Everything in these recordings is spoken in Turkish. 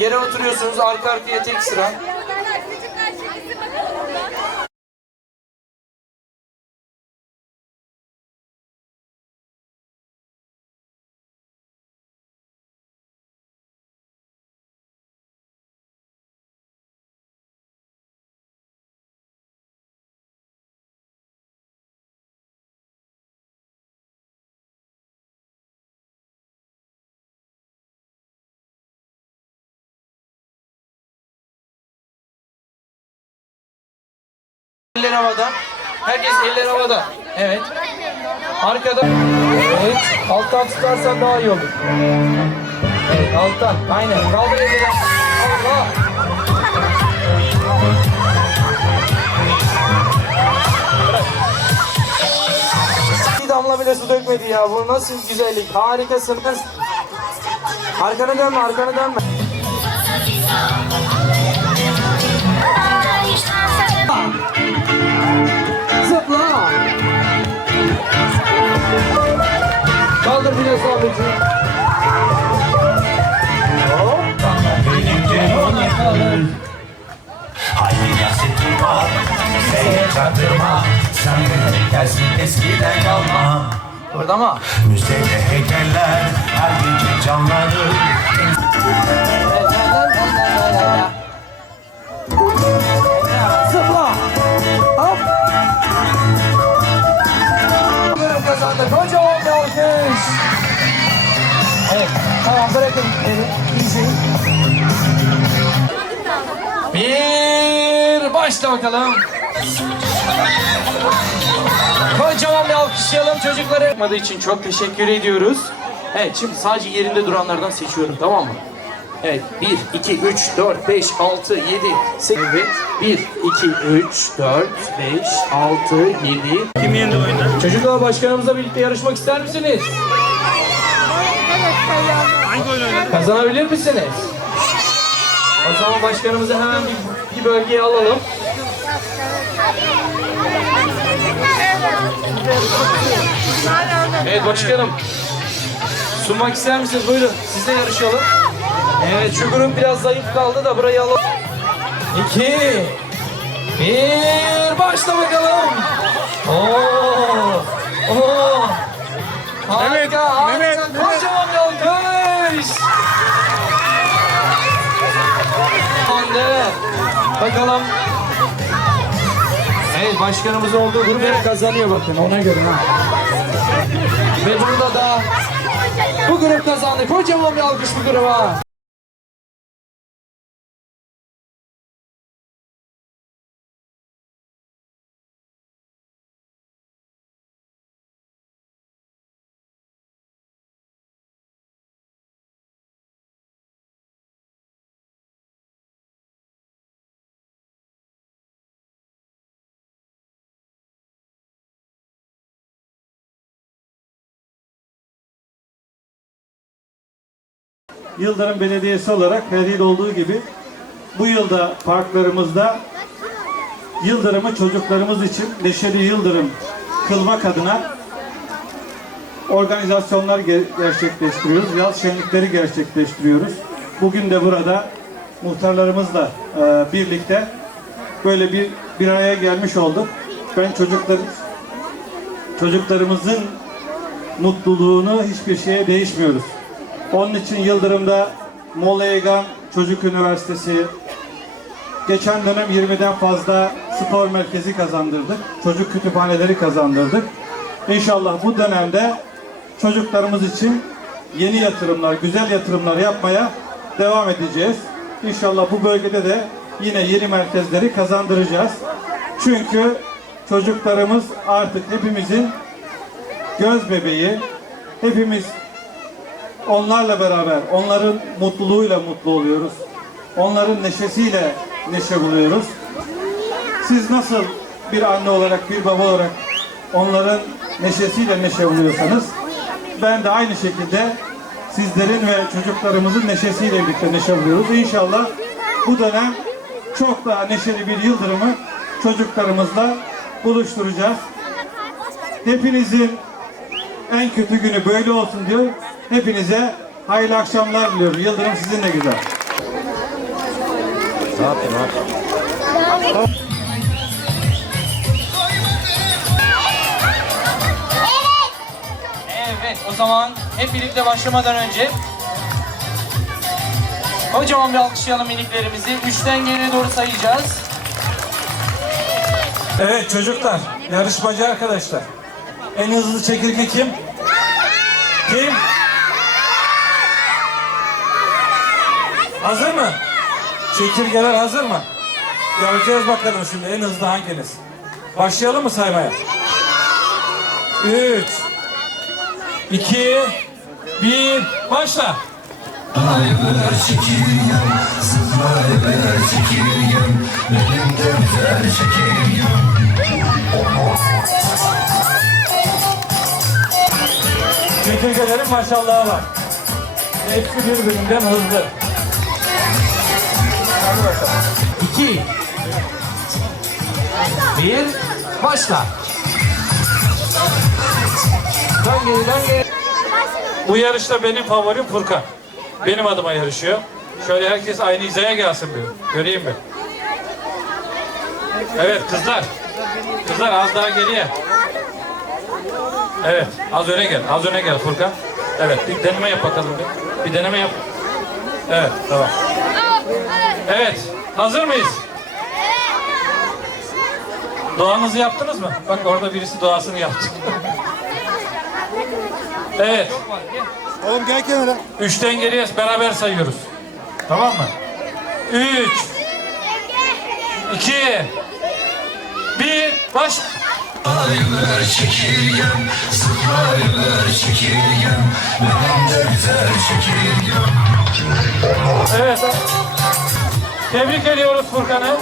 Yere oturuyorsunuz arka arkaya tek sıra. Eller havada. Herkes eller havada. Evet. Arkada. Evet. Alttan tutarsan daha iyi olur. Evet alttan. Aynen. Kaldır elleri. Allah. Bir damla bile su dökmedi ya. Bu nasıl güzellik. Harikasınız. Arkana dönme, arkana dönme. Kimseye çaktırma Sen de gelsin eskiden kalma Burada mı? Müzede heykeller Her gece canları Zıpla. Hop. Bölüm kazandı. Kocaman bir alkış. Evet. Tamam bırakın. Evet. İzleyin. Bir. Başla bakalım. Kocaman bir alkışlayalım çocukları. Yapmadığı için çok teşekkür ediyoruz. Evet şimdi sadece yerinde duranlardan seçiyorum tamam mı? Evet 1, 2, 3, 4, 5, 6, 7, 8, evet 1, 2, 3, 4, 5, 6, 7. Kim yendi oyunda? Çocuklar başkanımızla birlikte yarışmak ister misiniz? Hangi oyun oynadın? Kazanabilir misiniz? O zaman başkanımızı hemen bir, bir bölgeye alalım. Evet başkanım. Sunmak ister misiniz? Buyurun. Sizle yarışalım. Evet şu grup biraz zayıf kaldı da burayı alalım. İki. Bir. Başla bakalım. Oo. Oo. Harika, Mehmet, harika. Mehmet, Mehmet. Kocaman bir alkış. Hande. Bakalım. Evet başkanımız olduğu grup hep kazanıyor bakın ona göre ha. Ve burada da bu grup kazandı. Kocaman bir alkış bu gruba. Yıldırım Belediyesi olarak her yıl olduğu gibi bu yılda parklarımızda Yıldırım'ı çocuklarımız için Neşeli Yıldırım kılmak adına organizasyonlar ge- gerçekleştiriyoruz. Yaz şenlikleri gerçekleştiriyoruz. Bugün de burada muhtarlarımızla e, birlikte böyle bir bir araya gelmiş olduk. Ben çocuklar çocuklarımızın mutluluğunu hiçbir şeye değişmiyoruz. Onun için Yıldırım'da Molla Egan Çocuk Üniversitesi geçen dönem 20'den fazla spor merkezi kazandırdık. Çocuk kütüphaneleri kazandırdık. İnşallah bu dönemde çocuklarımız için yeni yatırımlar, güzel yatırımlar yapmaya devam edeceğiz. İnşallah bu bölgede de yine yeni merkezleri kazandıracağız. Çünkü çocuklarımız artık hepimizin göz bebeği. Hepimiz onlarla beraber, onların mutluluğuyla mutlu oluyoruz. Onların neşesiyle neşe buluyoruz. Siz nasıl bir anne olarak, bir baba olarak onların neşesiyle neşe buluyorsanız ben de aynı şekilde sizlerin ve çocuklarımızın neşesiyle birlikte neşe buluyoruz. İnşallah bu dönem çok daha neşeli bir yıldırımı çocuklarımızla buluşturacağız. Hepinizin en kötü günü böyle olsun diyor. Hepinize hayırlı akşamlar diliyorum. Yıldırım sizinle güzel. Evet, o zaman hep birlikte başlamadan önce kocaman bir alkışlayalım miniklerimizi. Üçten geriye doğru sayacağız. Evet çocuklar, yarışmacı arkadaşlar. En hızlı çekirge kim? Kim? Hazır mı? Çekirgeler hazır mı? Göreceğiz bakalım şimdi en hızlı hanginiz. Başlayalım mı saymaya? Üç, iki, bir, başla. Çekirgelerin maşallahı var. Hepsi birbirinden hızlı. İki. Bir. Başla. Dön geri, dön geri. Bu yarışta benim favorim Furkan. Benim adıma yarışıyor. Şöyle herkes aynı hizaya gelsin bir. Göreyim bir. Evet kızlar. Kızlar az daha geriye. Evet az öne gel. Az öne gel Furkan. Evet bir deneme yap bakalım bir. Bir deneme yap. Evet tamam. Evet hazır mıyız? Doğanızı yaptınız mı? Bak orada birisi doğasını yaptı. evet. Oğlum gel kenara. Üçten geriye beraber sayıyoruz. Tamam mı? Üç. iki, Bir. Baş. Aylar çekirgem Sıkmaylar çekirgem Benim de güzel çekirgem Evet. Tebrik ediyoruz Furkan'ı.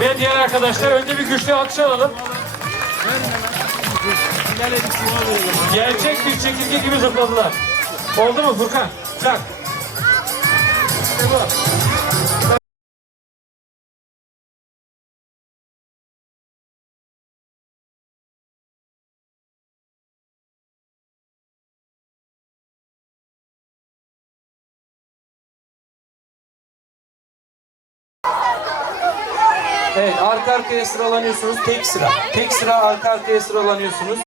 Ve diğer arkadaşlar önce bir güçlü alkış alalım. Gerçek bir çekirge gibi zıpladılar. Oldu mu Furkan? Çak. İşte bu. Evet, arka arkaya sıralanıyorsunuz. Tek sıra. Tek sıra arka arkaya sıralanıyorsunuz.